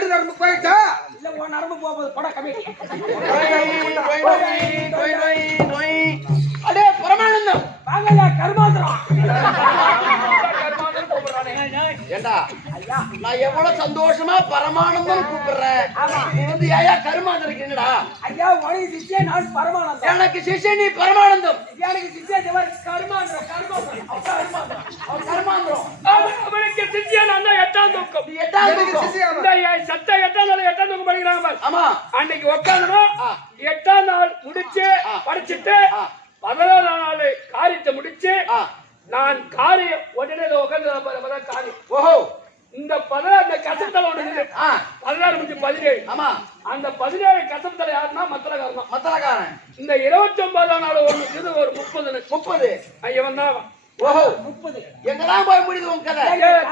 நடு நரம்பு போயிட்டா இல்ல உன் நரம்பு போகுது பட கமிட்டி அடே பரமானந்தம் வாங்கய்யா கருமாந்திரம் ஏண்டா ஐயா நான் எவ்வளவு சந்தோஷமா பரமானந்தம் கூப்பிடுறேன் நீ வந்து ஏயா கருமாந்திரம் இருக்கீங்கடா ஐயா உனக்கு சிஷ்யா நான் பரமானந்தம் எனக்கு சிஷ்ய நீ பரமானந்தம் எனக்கு சிஷ்யா தேவர் கருமாந்திரம் கருமாந்திரம் அவன் கருமாந்திரம் அவனுக்கு சித்தியா நான் தான் எட்டாம் தூக்கம் நீ எட்டாவது தூக்கம். சத்த எட்டாம் நாள் எட்டாம் தூக்கம் படிக்கிறாங்க பாரு. ஆமா அன்னைக்கு உட்காந்துடும் எட்டாம் நாள் முடிச்சு படிச்சுட்டு 11ஆம் நாள் காரியத்தை முடிச்சு நான் காரியம் உடனே உட்காந்து காரியம் ஓஹோ இந்த 16 கசத்தலை ஒன்று 16 முடிஞ்சு 17 ஆமா அந்த 17 கசத்தலை யாருன்னா மத்தலகாரன் மத்தலக்காரன் இந்த 29ஆம் நாள் ஒண்ணு இது ஒரு 30 இவன் தான் ஓஹோ 30 எங்கெல்லாம் போய் முடியுது உன் கதை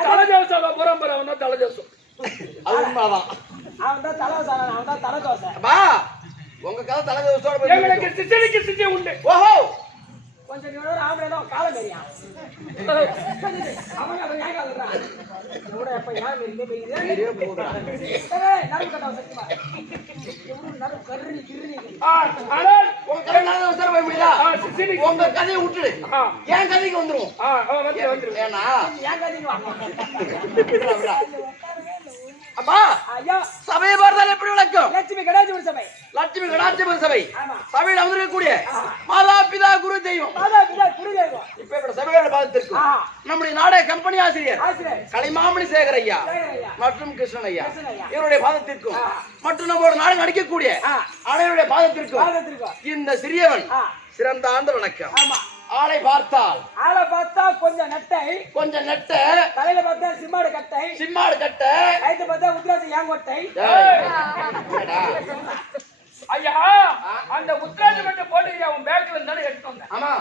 தலைஜோசம் புறம்புற அவன் தான் தலைஜோசம் அது உண்மைதான் அவன் தான் தலை அவன் தான் தலை தோசை அப்பா உங்க கதை தலைதோசோட போய் எங்களுக்கு சிச்சனுக்கு சிச்சை உண்டு ஓஹோ கொஞ்சம் நேரம் ஆம்பளை தான் காலம் தெரியும் அவன் அவன் ஏன் காலறான் இவட எப்ப யார் பெரிய போதா நரம்பு கட்ட சத்தியமா நரம்பு கர்றி கிர்றி ஆனால் உங்க கதை தலைதோசோட போய் முடியுதா சிச்சனுக்கு உங்க கதையை விட்டுடு என் கதைக்கு வந்துரும் வந்து ஏன்னா ஏன் கதைக்கு அப்பா ஐயா சபையை பார்த்தால் எப்படி விளக்கம் லட்சுமி கடாச்சி சபை லட்சுமி கடாட்சிபதி சபை ஆமா சபையில் அமர்ந்திருக்கக்கூடிய மாதா பிதா குரு தெய்வம் மாதா பிதா குரு தெய்வம் இப்ப இப்ப சபையோட பாதத்திற்கு நம்முடைய நாடக கம்பெனி ஆசிரியர் ஆசிரியர் கலைமாமணி சேகர் ஐயா ஐயா மற்றும் கிருஷ்ணன் ஐயா கிருஷ்ணன் ஐயா இவருடைய பாதத்திற்கும் மற்றும் நம்மளோட நாடகம் நடிக்கக்கூடிய அனைவருடைய பாதத்திற்கும் பாதத்திற்கும் இந்த சிறியவன் சிறந்தாந்த வணக்கம் ஆமா ஆளை பார்த்தால் ஆளை பார்த்தா கொஞ்சம் நெட்டை கொஞ்சம் நெட்ட தலையில பார்த்தா சிம்மாடு கட்டை சிம்மாடு கட்ட கைத்து பார்த்தா உத்ராசி ஏங்கொட்டை ஏடா. ஐயா அந்த உத்ராட்சி மட்டும் போட்டு அவன் பேக்ல இருந்தாலும் எடுத்து வந்தேன் ஆமா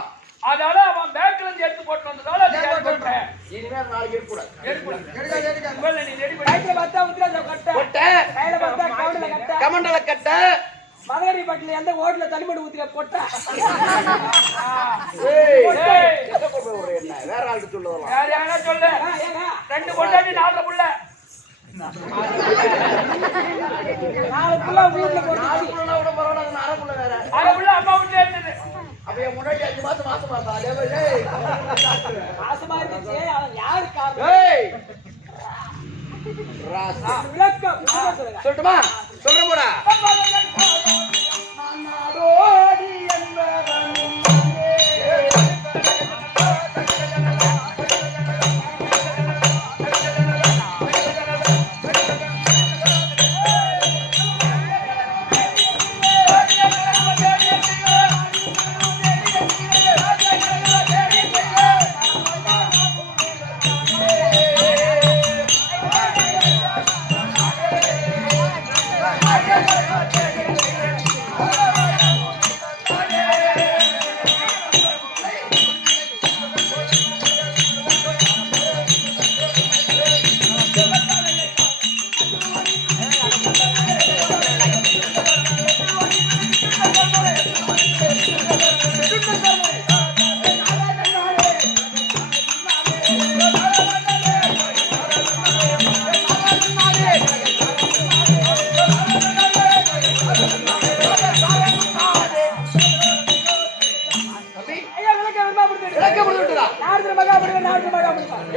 அதனால அவன் பேக்ல இருந்து எடுத்து போட்டு வந்ததால அது எடுத்து போட்டேன் இனிமே நாளைக்கு இருக்கக்கூடாது நீ ரெடி பண்ணி கைத்துல பார்த்தா உத்ராசி கட்டை கொட்ட கையில பார்த்தா கவுண்டல கட்டை கமண்டல கட்ட மதகரி பாட்டில எந்த ஓட்டுல தனிமடு ஊத்திர கொட்டை எங்க போய் ஒரு என்ன வேற ஆளுக்கு சொல்லுதலாம் யார் யாரா சொல்லு ஏங்க 2 பொண்டாட்டி 4 புள்ள 4 புள்ள வீட்டுல போட்டு விட பரவாயில்ல அரை புள்ள வேற 6 புள்ள அம்மா வீட்டுல இருந்தது அப்ப என் முன்னாடி 5 மாசம் பார்த்தா அதே மாதிரி மாசமா இருந்துச்சு அவன் யாரு காரணம் ஏய் ராசா விளக்கம் சொல்லுங்க சொல்லட்டுமா சொல்றேன் போடா நாடோடி என்பவனும்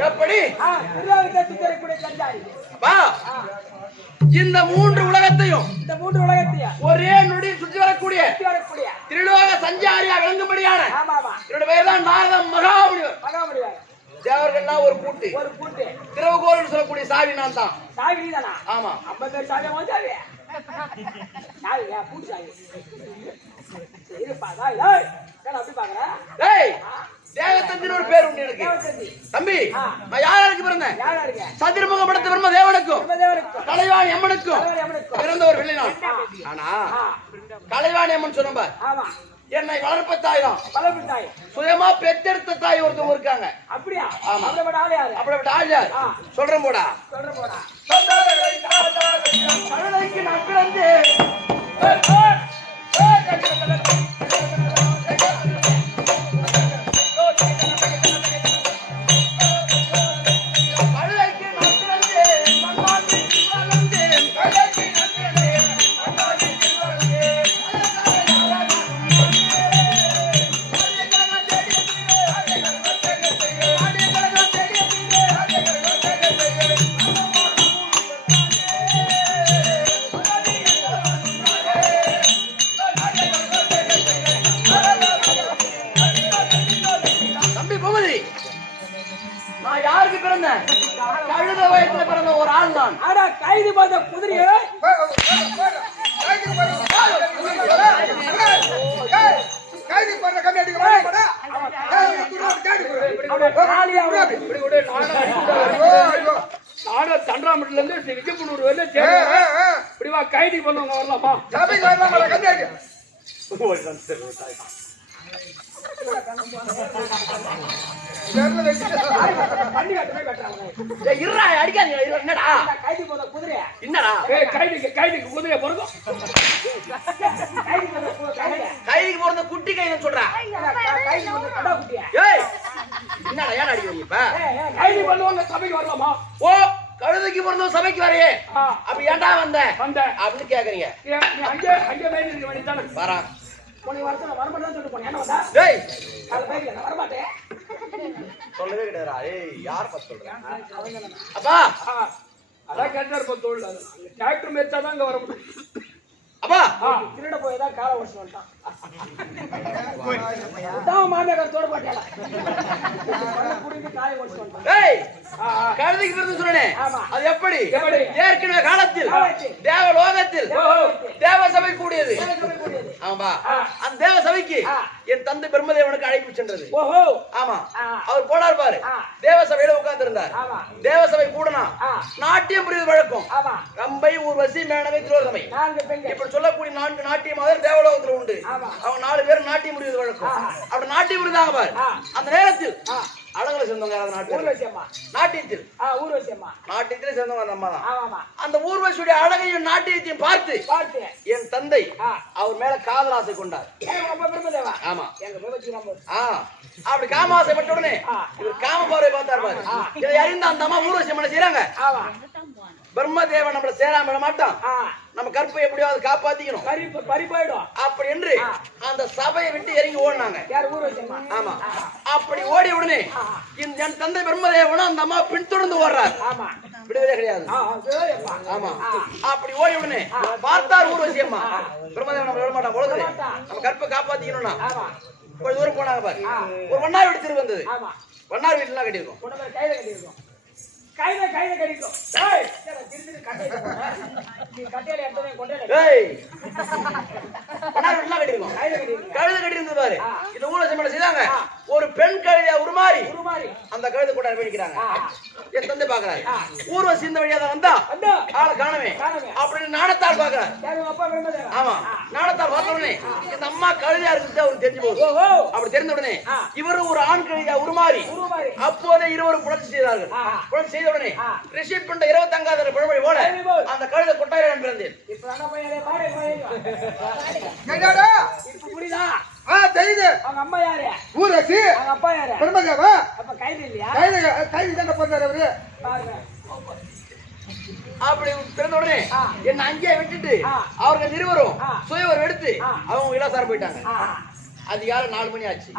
எப்படி இந்த 3 உலகத்தையும் ஒரே நொடியில் சுற்றி வரக்கூடிய திருலோக சஞ்சாரியா விளங்கும்படியான என்னோட பெயர் தான் நாரதம் மகாமுனிவர் தேவர்கள்லாம் ஒரு கூட்டு திறவுகோல் சொல்லக்கூடிய சாவி நான் தான் ஆமா தேவத்தந்திர ஒரு பேர் உண்டு எனக்கு தம்பி நான் யாருக்கு பிறந்தேன் சதுர்முக படத்த பிரம்ம தேவனுக்கும் கலைவாணி அம்மனுக்கும் பிறந்த ஒரு வெள்ளினான் ஆனா கலைவாணி அம்மன் சொன்ன என்னை வளர்ப்ப தாய் தான் சுயமா பெத்தெடுத்த தாய் ஒருத்தவங்க இருக்காங்க அப்படியா அப்படிப்பட்ட ஆள் யார் சொல்றேன் போடா நான் பிறந்து கைது பார்த்த குதிரையை கைதி பண்ண கம்மி அடிக்க தண்டராமட்டில இருந்து விஜயபுனூர் வரல இப்படிவா கைதி பண்ணவங்க வரலாமா சபைக்கு வரலாம் கம்மி அடி இருடா அடிக்காதீங்க என்னடா கைது பார்த்த குதிரையை என்னடா கைதிக்கு குதிரையை பொறுக்கும் கைதிக்கு போறது குட்டி கைதுன்னு சொல்றேன் ஏய் என்னடா ஏன் அடிக்கிறீங்க இப்ப கைதி பண்ணுவாங்க சபைக்கு வரலாமா ஓ கழுதைக்கு பிறந்தவன் சபைக்கு வரையே அப்ப ஏன்டா வந்த அப்படின்னு கேக்குறீங்க அங்கே மேய்ஞ்சிருக்க வேண்டியதானே வரா போன வருஷம் வரமாட்டேன்னு சொல்லிட்டு போனேன் என்ன வந்தா டேய் அது பைக்ல நான் வரமாட்டேன் சொல்லவே கிடையாதுடா ஏய் யார் பத்தி சொல்றேன் அப்பா அதான் கேட்டார் இப்போ தோல் டிராக்டர் மேய்ச்சா தான் அங்க வர முடியும் அப்பா திருட போய் தான் காலை ஓடிச்சு வந்துட்டான் தான் மாமியார் தோட போட்டாளா புடிந்து காலை ஓடிச்சு வந்துட்டான் ஏய் கழுதைக்கு பிறந்து சொன்னே அது எப்படி ஏற்கனவே காலத்தில் தேவலோகத்தில் தேவ சபை கூடியது ஆமா அந்த தேவ சபைக்கு என் தந்தை பிரம்மதேவனுக்கு அழைப்பு சென்றது ஆமா அவர் போனார் பாரு தேவ சபையில உட்கார்ந்து இருந்தார் தேவ சபை கூடனா நாட்டியம் புரிவது வழக்கம் கம்பை ஊர்வசி மேனகை திரோதமை இப்படி சொல்லக்கூடிய 4 நாட்டியம் தேவலோகத்தில் உண்டு அவங்க 4 பேரும் நாட்டியம் புரிவது வழக்கம் அப்படி நாட்டியம் புரிந்தாங்க பாரு அந்த நேரத்தில் அழகுல சேர்ந்தவங்க யாராவது நாட்டியத்தில் நாட்டியத்தில் சேர்ந்தவங்க அந்த அம்மா தான் அந்த ஊர்வசியுடைய அழகையும் நாட்டியத்தையும் பார்த்து என் தந்தை அவர் மேல காதல் ஆசை கொண்டார் ஆமா அப்படி காம ஆசைப்பட்ட உடனே இவர் காம பார்வை பார்த்தார் பாரு இதை அறிந்த அந்த அம்மா ஊர்வசி என்ன செய்யறாங்க பிரம்மதேவன் நம்மள சேராம விட மாட்டான் நம்ம கற்பை எப்படியாவது காப்பாத்திக்கணும் அப்படி என்று அந்த சபையை விட்டு இறங்கி ஓடினாங்க ஆமா அப்படி ஓடிய உடனே என் தந்தை பிரம்மதேவனும் அந்த அம்மா பின்தொடர்ந்து ஓடுறாரு விடுவதே கிடையாது ஆமா அப்படி ஓடிய உடனே பார்த்தார் ஊர்வசி அம்மா பிரம்மதேவன் நம்ம விட மாட்டான் பொழுது நம்ம கற்பை காப்பாத்திக்கணும்னா கொஞ்சம் தூரம் போனாங்க பாரு ஒரு வண்ணார் வீடு திரு வந்தது வண்ணார் வீட்டுலாம் கட்டியிருக்கோம் கையில கடிக்கும் கழுதை கட்டியிருந்தது பாரு இந்த ஊர்வசி என்ன செய்தாங்க ஒரு பெண் கழுதையா உருமாறி அந்த கழுதை கூட பண்ணிக்கிறாங்க என் தந்தை பாக்குறாரு ஊர்வசி இந்த வழியா தான் வந்தா ஆளை காணவே அப்படின்னு நாணத்தால் பாக்குறாரு ஆமா நாணத்தால் பார்த்த உடனே இந்த அம்மா கழுதையா இருக்கு அவருக்கு தெரிஞ்சு போகுது அப்படி தெரிந்த உடனே இவரும் ஒரு ஆண் கழுதையா உருமாறி அப்போதே இருவரும் புரட்சி செய்தார்கள் புரட்சி செய்த உடனே ரிஷிப் பண்ட 25 பழமொழி போல அந்த கழுதை கொட்டாயிரம் பிறந்தேன் புரியுதா தெரியுது அவங்க அம்மா யாரு ஊரசி அவங்க அப்பா யாரு பிரம்மதேவா அப்ப கைது இல்லையா கைது தானே போறாரு அவரு அப்படி பிறந்த உடனே என்ன அங்கேயே விட்டுட்டு அவர்கள் இருவரும் சுயவர் எடுத்து அவங்க இலசாரம் போயிட்டாங்க அதிகாரம் 4 மணி ஆச்சு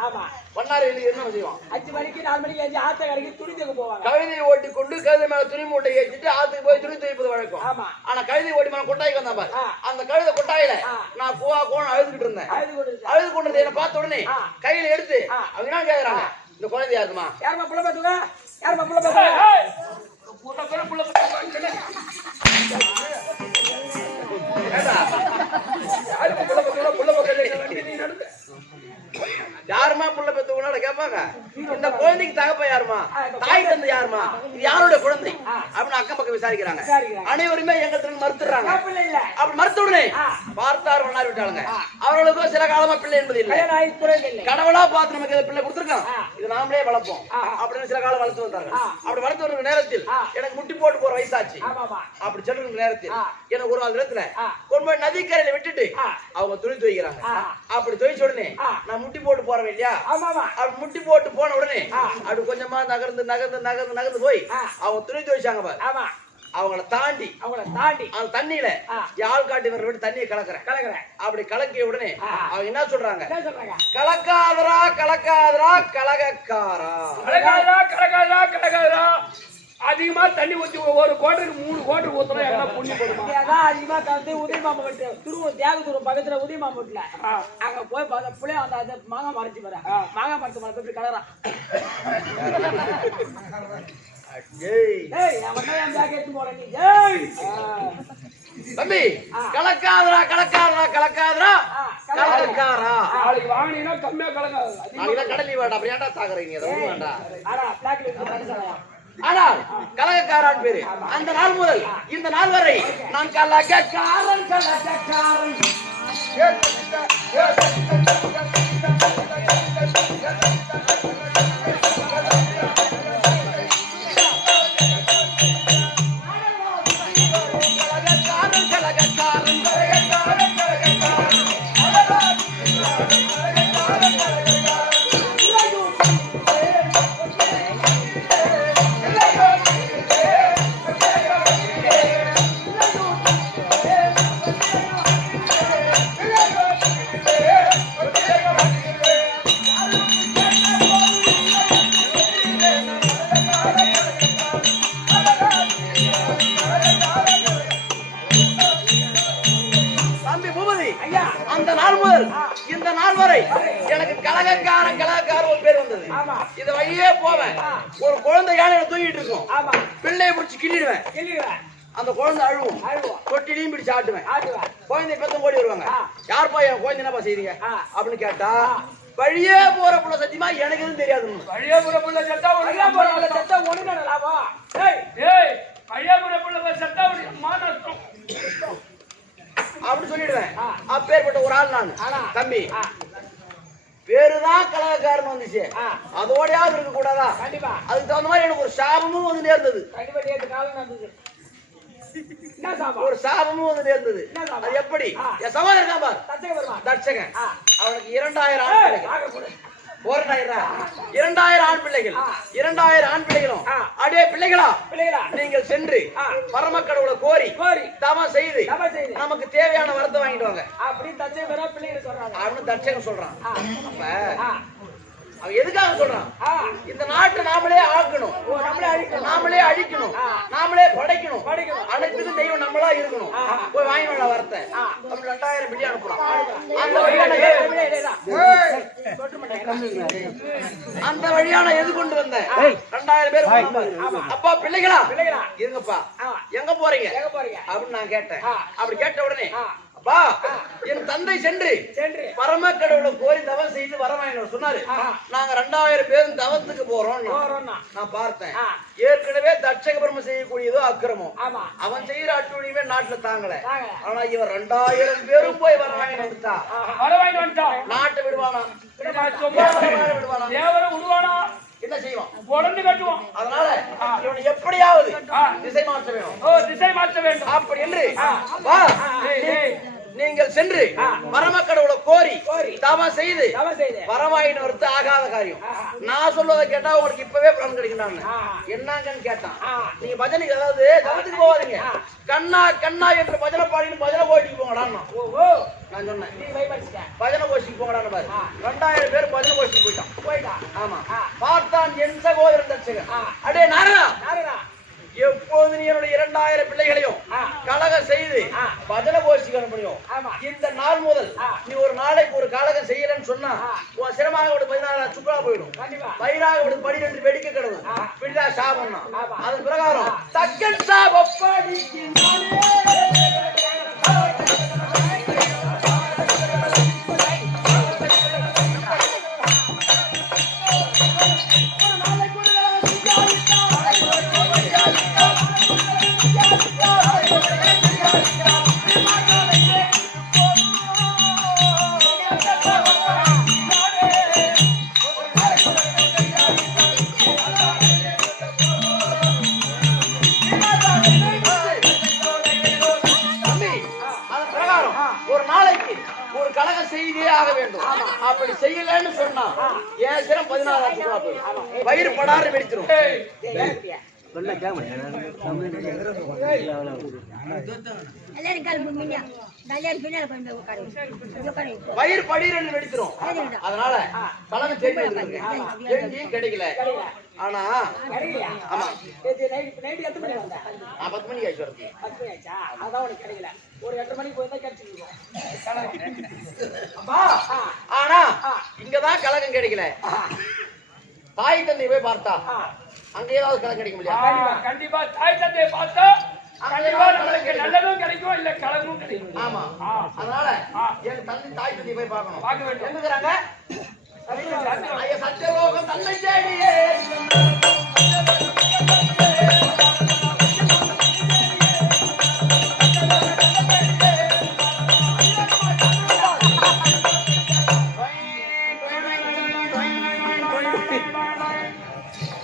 வண்ணார் என்ன செய்வோம் 5 மணிக்கு 4 மணிக்கு ஆச்சு ஆத்த கடைக்கு துணி தூக்க போவாங்க கழுதை ஓட்டி கொண்டு கழுதை மேல துணி மூட்டை ஏற்றிட்டு ஆத்துக்கு போய் துணி துவைப்பது வழக்கம் ஆனா கழுதை ஓட்டி மேல கொட்டாய்க்கு வந்தா பாரு அந்த கழுதை கொட்டாயில நான் போவா கோன்னு அழுதுகிட்டு இருந்தேன் அழுது கொண்டு என்ன பார்த்த உடனே கையில எடுத்து அவங்க என்ன கேக்குறாங்க இந்த குழந்தை யாருமா யாருமா புள்ள பாத்துங்க யாருமா புள்ள பாத்துங்க யாருமா புள்ள பெத்தவங்களோட கேட்பாங்க இந்த குழந்தைக்கு தகப்ப யாருமா தாய் தந்தை யாருமா இது யாரோட குழந்தை அப்படின்னு அக்கம் பக்கம் விசாரிக்கிறாங்க அனைவருமே எங்களுக்கு மறுத்துறாங்க அப்படி மறுத்த உடனே பார்த்தார் வண்ணார் விட்டாளுங்க அவர்களுக்கும் சில காலமா பிள்ளை என்பது இல்லை கடவுளா பார்த்து நமக்கு பிள்ளை கொடுத்துருக்கான் இது நாமளே வளர்ப்போம் அப்படின்னு சில காலம் வளர்த்து வந்தாங்க அப்படி வளர்த்து வர நேரத்தில் எனக்கு முட்டி போட்டு போற வயசாச்சு அப்படி சொல்ற நேரத்தில் எனக்கு ஒரு நாள் நேரத்துல கொண்டு போய் நதிக்கரையில விட்டுட்டு அவங்க துணி துவைக்கிறாங்க அப்படி துவைச்ச உடனே நான் முட்டி போட்டு போறேன் இல்லையா அப்படி முட்டி போட்டு போன உடனே அப்படி கொஞ்சமா நகர்ந்து நகர்ந்து நகர்ந்து நகர்ந்து போய் அவங்க துணி துவைச்சாங்க பாரு அவங்கள தாண்டி அந்த தண்ணியில யாழ் காட்டி வர விட்டு தண்ணியை கலக்குறேன் அப்படி கலக்கிய உடனே அவங்க என்ன சொல்றாங்க கலக்காதரா கலக்காதரா கலகக்காரா அதிகமா தண்ணி ஊத்தி ஒரு கோட்டருக்கு 3 கோட்டர் ஊத்துறோம் எல்லாம் புண்ணி போடுமா அதிகமா தந்து உதயமாம வீட்டு திருவூர் தியாகத்துறை பக்கத்துல உதயமாம வீட்டுல அங்க போய் பார்த்தா புள்ளைய அந்த மாங்காய் மறைச்சு வர மாங்காய் மரத்து மரத்து கலரா ஏய் ஏய் நான் மட்டும் என் பேக் எடுத்து போறேன் நீ ஏய் தம்பி கலக்காதரா கலக்காதரா கலக்காதரா கலக்காரா நாளைக்கு வாங்கினீங்கன்னா கம்மியா கலக்காது. நாளைக்கு கடலி வேண்டாம் அப்படி ஏன்டா தாக்குறீங்க அதை ஒண்ணு வேண்டாம் ஆனா பிளாக்ல இருந்து கடைசலையா ஆனால் கலகக்காரன் பேரு அந்த நாள் முதல் இந்த நாள் வரை நான் கலகக்காரன் கலகக்காரன் அந்த நாள் முதல் இந்த நாள் வரை எனக்கு கலகக்காரன் கலகக்காரன் ஒரு பேர் வந்தது. இத வழியே போவேன். ஒரு குழந்தை யானையில தூங்கிட்டு இருக்கும், பிள்ளைய பிடிச்சி கிள்ளிடுவேன். அந்த குழந்தை அழுவும், தொட்டிலையும் பிடிச்சு ஆட்டுவேன். குழந்தை பெத்தம் ஓடி வருவாங்க, யார்ப்பா என் குழந்தை என்னப்பா செய்றீங்க அப்படின்னு கேட்டா வழியே போற புள்ள சத்தியமா எனக்கு எதுவும் தெரியாது. வழியே போற புள்ள செத்தா ஒண்ணு லாபா பையாபுர புள்ள செத்தா மாநஷ்டம் அப்படின்னு சொல்லிடுவேன். அப்பேற்பட்ட ஒரு ஆள் நான். தம்பி பேருதான் கலகக்காரன் வந்துச்சு, அதோடயாவது இருக்க கூடாதா? கண்டிப்பா. அதுக்கு தகுந்த மாதிரி எனக்கு ஒரு சாபமும் வந்து நேர்ந்தது. கண்டிப்பா நேத்து காலம் நடந்தது. ஒரு சாபமும் வந்து நேர்ந்தது. அது எப்படி? என் சவால் இருக்கான் பார், தட்சகன். அவனுக்கு 2000 ஆண் பிள்ளைகள், 2000 ஆண் பிள்ளைகள், 2000 ஆண் பிள்ளைகளும் அடே பிள்ளைகளா நீங்கள் சென்று பரமக்கடவுளை கோரி தவம் செய்து நமக்கு தேவையான வரத்தை வாங்கிட்டு வாங்க அப்படின்னு தட்சகன் சொல்றான். அப்ப அவன் எதுக்காக சொல்றான்? இந்த நாட்டை நாமளே ஆக்கணும், நாமளே அழிக்கணும், நாமளே படைக்கணும், அனைத்துக்கும் தெய்வம் நம்மளா இருக்கணும். போய் வாங்கினோட வரத்தை 2000 பிள்ளை அனுப்புறான். அந்த வழியான எது கொண்டு வந்தேன் 2000 பேர். அப்பா பிள்ளைகளா இருங்கப்பா, எங்க போறீங்க அப்படின்னு நான் கேட்டேன். அப்படி கேட்ட உடனே அப்பா என் தந்தை சென்று பரமக்கடவுளை கோரி தவம் செய்து வரவாயினர் சொன்னாரு. நாங்க 2000 பேரும் தவத்துக்கு போறோம். நான் பார்த்தேன், ஏற்கனவே தட்சக பிரம்ம செய்யக்கூடியதோ அக்கிரமம், அவன் செய்யற அட்டுழியுமே நாட்டுல தாங்கல. ஆனா இவன் 2000 பேரும் போய் வரவாயின்னு வந்துட்டா நாட்டை விடுவானா? விடுவானா? என்ன செய்வான்? உடனே கட்டுவான். அதனால இவனை எப்படியாவது திசை மாற்ற வேணும், திசை மாற்ற வேண்டும். அப்படி என்று நீங்கள் சென்று பரமக்கடவுளை கோரி தவம் செய்து வரவாயின்னு வருது ஆகாத காரியம். நான் சொல்வதை கேட்டா உங்களுக்கு இப்பவே பலன் கிடைக்கும். என்னங்கன்னு கேட்டான், நீங்க பஜனைக்கு அதாவது தவத்துக்கு போவாதீங்க, கண்ணா கண்ணா என்று பஜனை பாடின்னு பஜனை கோஷ்டிக்கு போங்கடா. நான் சொன்னேன் பஜனை கோஷ்டிக்கு போங்கடான்னு பாரு. 2000 பேர் பஜனை கோஷ்டிக்கு போயிட்டான். ஆமா, பார்த்தான் என் சகோதரன் தட்சகன். அடே நாரதா, எப்போது நீ என்னுடைய 2000 பிள்ளைகளையும் கலகம் செய்து பஜனை கோஷ்டிக்கு அனுப்பணும். இந்த நாள் முதல் நீ ஒரு நாளைக்கு ஒரு கலகம் செய்யலன்னு சொன்னா உன் சிரமாக 16 சுக்கலா போயிடும், பயிராக 12 வெடிக்க கிடவும் பிடிதா சாபம். அதன் பிரகாரம் தக்கன் சாபப்பாடி அப்படி செய்யலன்னு சொன்னா ஏன் சிரம் 16 வயிறு படாரு வெடிச்சிரும். வயிறு படீரென்று வெடிச்சிரும். அதனால கலகம் தெரிஞ்சு கிடைக்கல. ஆனா ஆமா 10 மணிக்கு ஆயிடுச்சு வரது. ஒரு 8 மணிக்கு போய் கிடைச்சிருக்கோம். ஆனா இங்கதான் கலகம் கிடைக்கல. தாய் தந்தை போய் பார்த்தா அங்க ஏதாவது கடன் கிடைக்கும் இல்லையா? கண்டிப்பா தாய் தந்தையை பார்த்தா கண்டிப்பா நம்மளுக்கு நல்லதும் கிடைக்கும் இல்ல கலமும் கிடைக்கும். ஆமா. அதனால என் தந்தை தாய் தந்தையை போய் பார்க்கணும். பார்க்க வேண்டும். எங்குறாங்க? ஐயா சத்தியலோகம் தன்னை தேடியே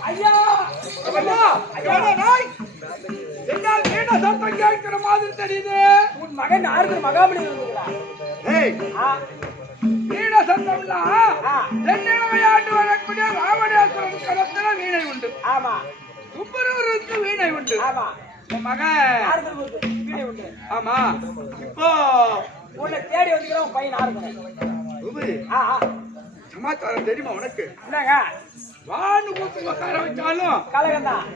ஐயா நாய் என்ன வீண சத்தம் கேட்கிற மாதிரி தெரியுது. உன் மகன் ஆறுதல் மகாபலி இருக்கிறான். ஏய் வீண சத்தம்னா தென்னிலவை ஆண்டு வரக்கூடிய ராவணேஸ்வரன் கலத்துல வீணை உண்டு. ஆமா சுப்பரூருக்கு வீணை உண்டு. ஆமா உன் மகன் ஆறுதல் வீணை உண்டு. ஆமா இப்போ உன்னை தேடி வந்துக்கிற உன் பையன் ஆறுதல். சமாச்சாரம் தெரியுமா உனக்கு? என்னங்க வான்னு கூத்து உட்கார வச்சாலும் கலகந்தான்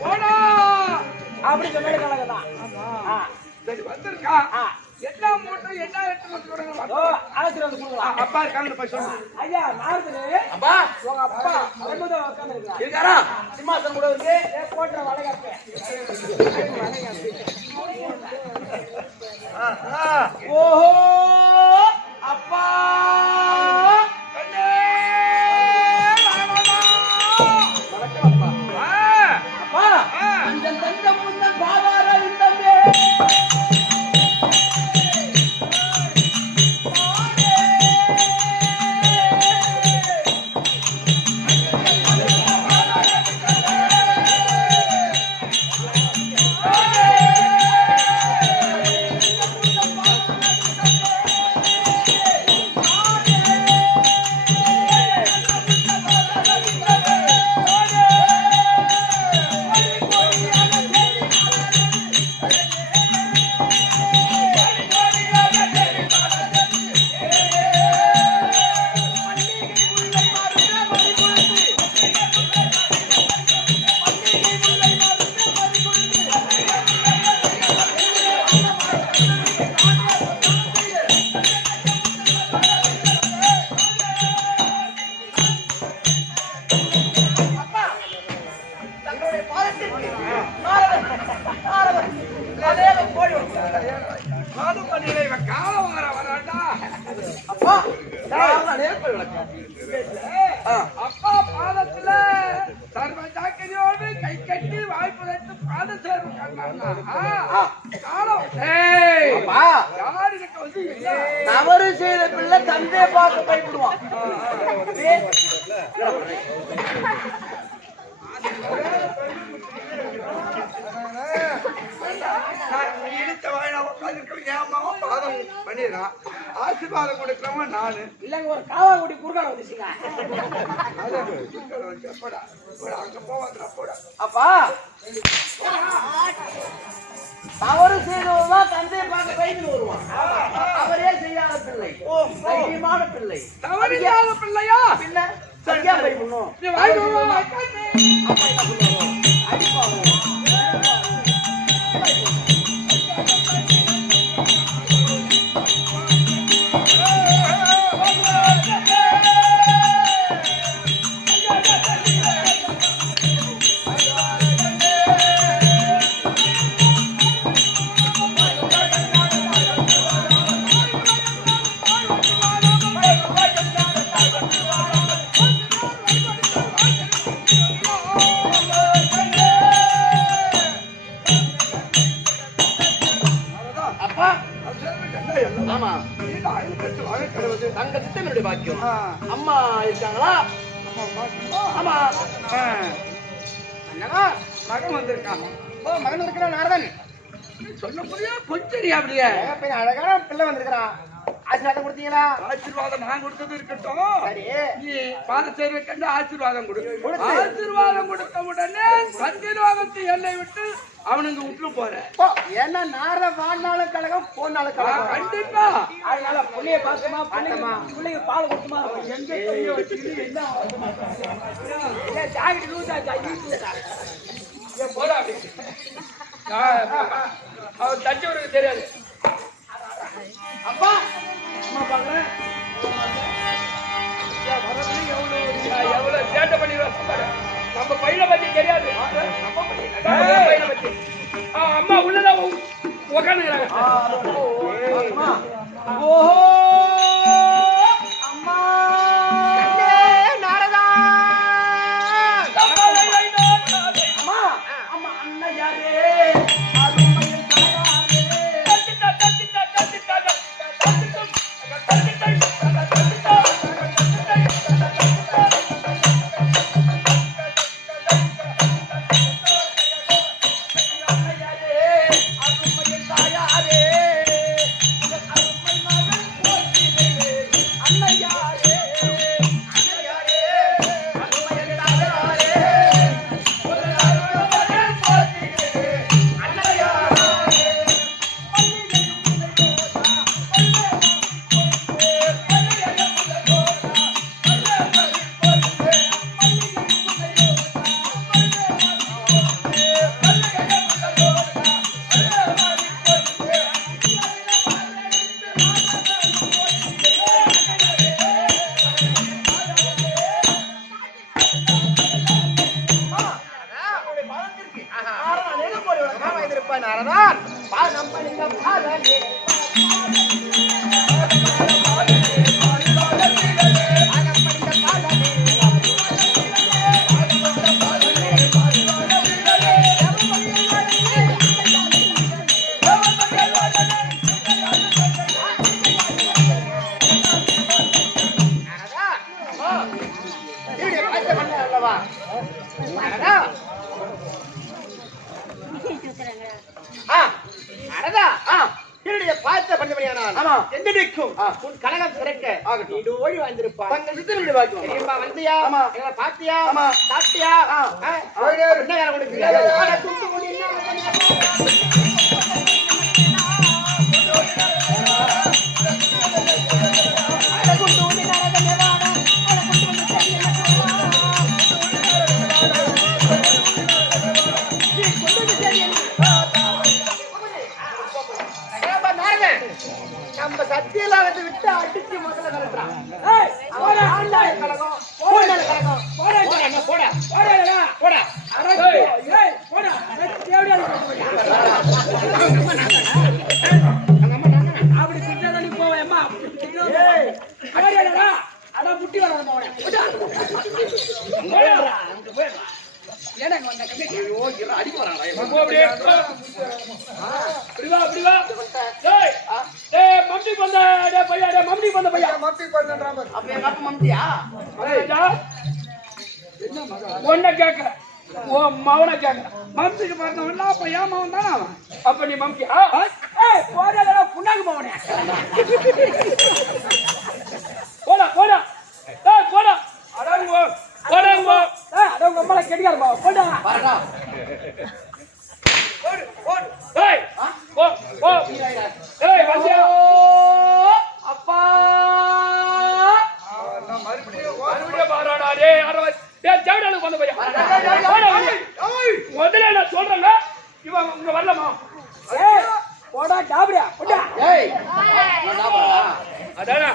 போனா அப்படி சொன்னாலும் கலகந்தான். சரி வந்திருக்கா என்ன மூட்டை என்ன எடுத்து வந்து ஓ ஆசீர்வாதம் கொடுக்கலாம். அப்பா இருக்காங்கன்னு போய் சொல்லு. ஐயா நாரதனே அப்பா உங்க அப்பா அனுமதி உட்கார்ந்து இருக்கான். இருக்காரா? சிம்மாசனம் கூட இருக்கு. போட்ட வளைகாப்ப ஓஹோ அப்பா அப்பா அந்த தந்தம் முந்தன் பாவாரா இந்தமே அப்பா பாதத்துல சர்வ ஜாக்கிரதையோடு கை கட்டி வாய்ப்பு வைத்து பாத சேர்வு யாருக்கிட்ட வந்து தவறு செய்த பிள்ளை தந்தையை பார்க்க பயப்படுவான். ஆசீர்வாதம் கொடுக்கிறவன் நானு இல்லங்க ஒரு காவா குடி குறுக்கால வந்துச்சுங்க. அங்க போவாங்க போட. அப்பா தவறு செய்தவர்தான் தந்தையை பார்க்க பயந்து வருவான். அவரே செய்யாத பிள்ளை, தைரியமான பிள்ளை, தவறில்லாத பிள்ளையா பின்ன சரியா பயப்படணும். நீ வாய்ப்பு அடிப்பாங்க. ஆமா தங்க திட்டம் பாக்கியம். அம்மா இருக்காங்களா? ஆமா மகன் வந்திருக்கான். மகன் இருக்கிறான். நாரதன் சொல்ல முடியா பொஞ்சரியா அப்படியே அழகான பிள்ளை வந்திருக்கிறான். ஆசீர்வாதம் கொடுத்தீங்களா? ஆசீர்வாதம் நான் கொடுத்தது இருக்கட்டும். சரி நீ பாத சேர்வை கண்டு ஆசீர்வாதம் கொடு. ஆசீர்வாதம் கொடுத்த உடனே சத்தியலோகத்தை எல்லை விட்டு அவனுங்க விட்டு போற. ஏன்னா நார வாழ்நாளும் கழகம் போனாலும் கழகம். கண்டிப்பா அதனால புள்ளைய பாக்கமா புள்ளைமா புள்ளைக்கு பால் கொடுத்துமா எங்க கையை வச்சுட்டு என்ன ஜாக்கெட் லூஸ் ஆச்சு போடா அப்படி. அவர் தச்சவருக்கு தெரியாது. அப்பா அம்மா பாக்குறேன் எவ்வளவு சேட்டை பண்ணி பாரு. நம்ம பையனை பத்தி தெரியாது. நம்ம பையனை பத்தி. அம்மா உள்ளதான் உக்காந்துக்கிறாங்க. ஓஹோ அம்மா நாரதா அம்மா அம்மா அண்ணா யாரே நாரதான் பாதம் பணிந்த பாதமே உன் கலகம் சிறக்க ஓடி வந்திருப்பான் வந்தியா பாத்தியா சாப்பிட்டியா என்ன வேலை கொடுக்கு நம்ம சத்தியலாகத்தை விட்டு அடிச்சு முதல்ல கலட்டுறான். அப்படி குட்டி போவேம்மா அதான் முட்டி வர போனேன். ஒன்ன கேட்க மவனை கேட்க மம்மிக்கு பிறந்தவன் அப்ப ஏன் மவன் தானே அவன். அப்ப நீ மம்மியா புண்ணாக்கு போனேன். போடா போடா போடா அடங்குவோ போடாங்குவோ அதான் உம்மளை கெடிக்காரமா போடா அப்பா மறுபடியும் பாராடா டே ஜவுடாலுக்கு வந்த பையன் முதல்ல நான் சொல்றேங்க இவன் இங்க வரலாமா போடா டாபரியா போடா அதானா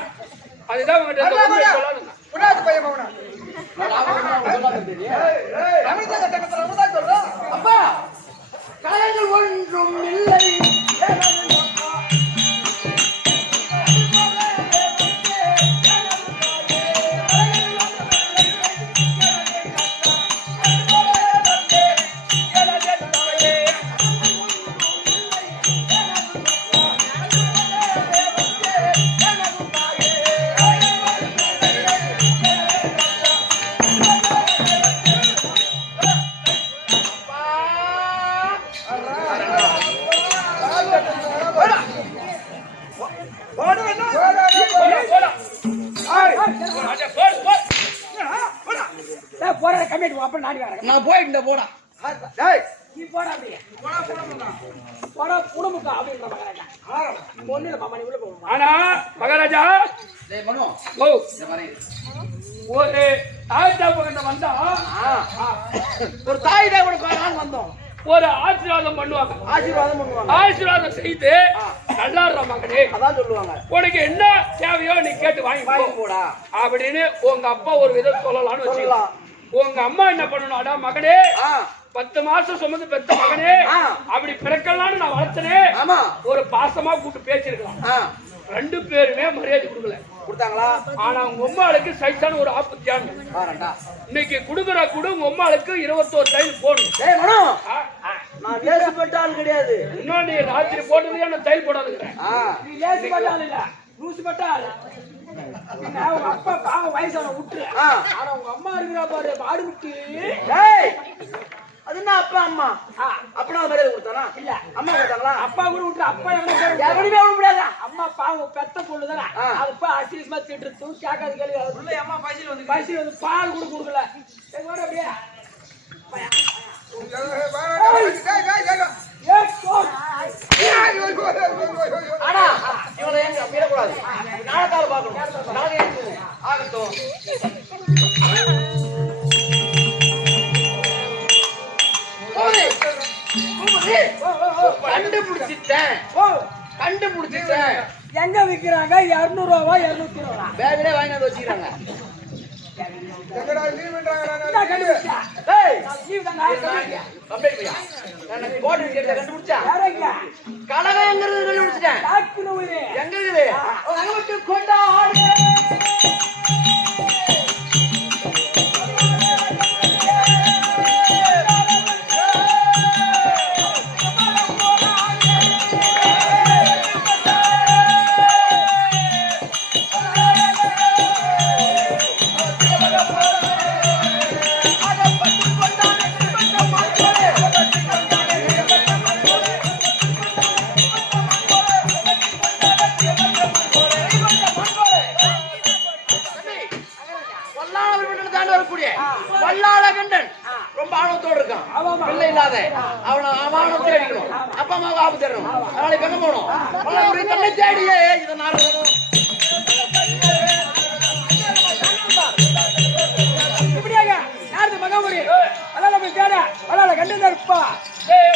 அதுதான் உங்ககிட்ட சொல்லாதுங்க அப்பா கலைகள் ஒன்றும் இல்லை போற கம்மிட்டு அப்புறம் நாடி வரேன். நான் போயிட்டு போடா நீ போடா அப்படியே போடா புடமுக்கா அப்படின்ற மகாராஜா ஒண்ணு மாமா நீ உள்ள போவோம். ஆனா மகாராஜா ஓ ஒரு தாய்தாபகத்தை வந்தா ஒரு தாய் தான் நான் வந்தோம் ஒரு ஆசீர்வாதம் பண்ணுவாங்க. ஆசீர்வாதம் பண்ணுவாங்க. ஆசீர்வாதம் செய்து நல்லாடுற மகனே அதான் சொல்லுவாங்க. உனக்கு என்ன தேவையோ நீ கேட்டு வாங்கி போடா அப்படின்னு உங்க அப்பா ஒரு விதம் சொல்லலாம்னு வச்சுக்கலாம். உங்க அம்மா என்ன பண்ணணும்? அடா மகனே, 10 மாசம் சுமந்து பெத்த மகனே, அப்படி பிறக்கலான்னு நான் வளர்த்தனே. ஆமா, ஒரு பாசமா கூப்பிட்டு பேசிருக்கலாம். 2 பேருமே மரியாதை கொடுக்கல. கொடுத்தாங்களா? ஆனா உங்க அம்மாளுக்கு சைஸான ஒரு ஆப்பத்தியான இன்னைக்கு குடுக்குற உங்க அம்மாளுக்கு 21 தையல் போடணும். நான் லேசுப்பட்டால் கிடையாது. இன்னும் நீ ராத்திரி போட்டதே நான் தையல் போடாதுங்க. நீ லேசுப்பட்டால் இல்ல, லூசுப்பட்டால். உங்க அப்பா பாவம் வயசான விட்டுரு. ஆனா உங்க அம்மா இருக்கிறா பாரு, மாடு விட்டு. அது என்ன அப்பா அம்மா? அப்பனா மரியாதை கொடுத்தானா? இல்ல, அம்மா கொடுத்தாங்களா? அப்பா கூட விட்டு. அப்பா எவனுமே விட முடியாதா? அம்மா பாவம் பெத்த பொண்ணு தானே. அது போய் அசிரியமா திட்டு கேட்காது கேள்வி. அம்மா பசியில் வந்து பால் கூட கொடுக்கல. அப்படியே ஆனா இவனை எங்க மீறக்கூடாது. நாளத்தால பார்க்கணும். ஆகட்டும். கண்டுபிடிச்சிட்டேன். எங்க விக்கிறாங்க? 200 ரூபா 200 ரூபா பேக்லயே வாங்கி வந்து வச்சுக்கிறாங்க. கண்டுபிடிச்சா கனவை எங்க இருந்து கண்டுபிடிச்சிட்டேன். எங்க இருக்குது? கொண்டாடு. ரொம்ப ஆணவத்தோடு இருக்கான். பிள்ளை இல்லாத அவனை தேடிக்கணும். அப்பா அம்மாவுக்கு ஆபத்து தரணும். அதனால இப்ப எங்க போகணும்? தன்னை தேடியே இதை நாடகம் இப்படியாக யாரு மகாமணி அதால போய் தேட அதால கண்டு இருப்பா. Hey!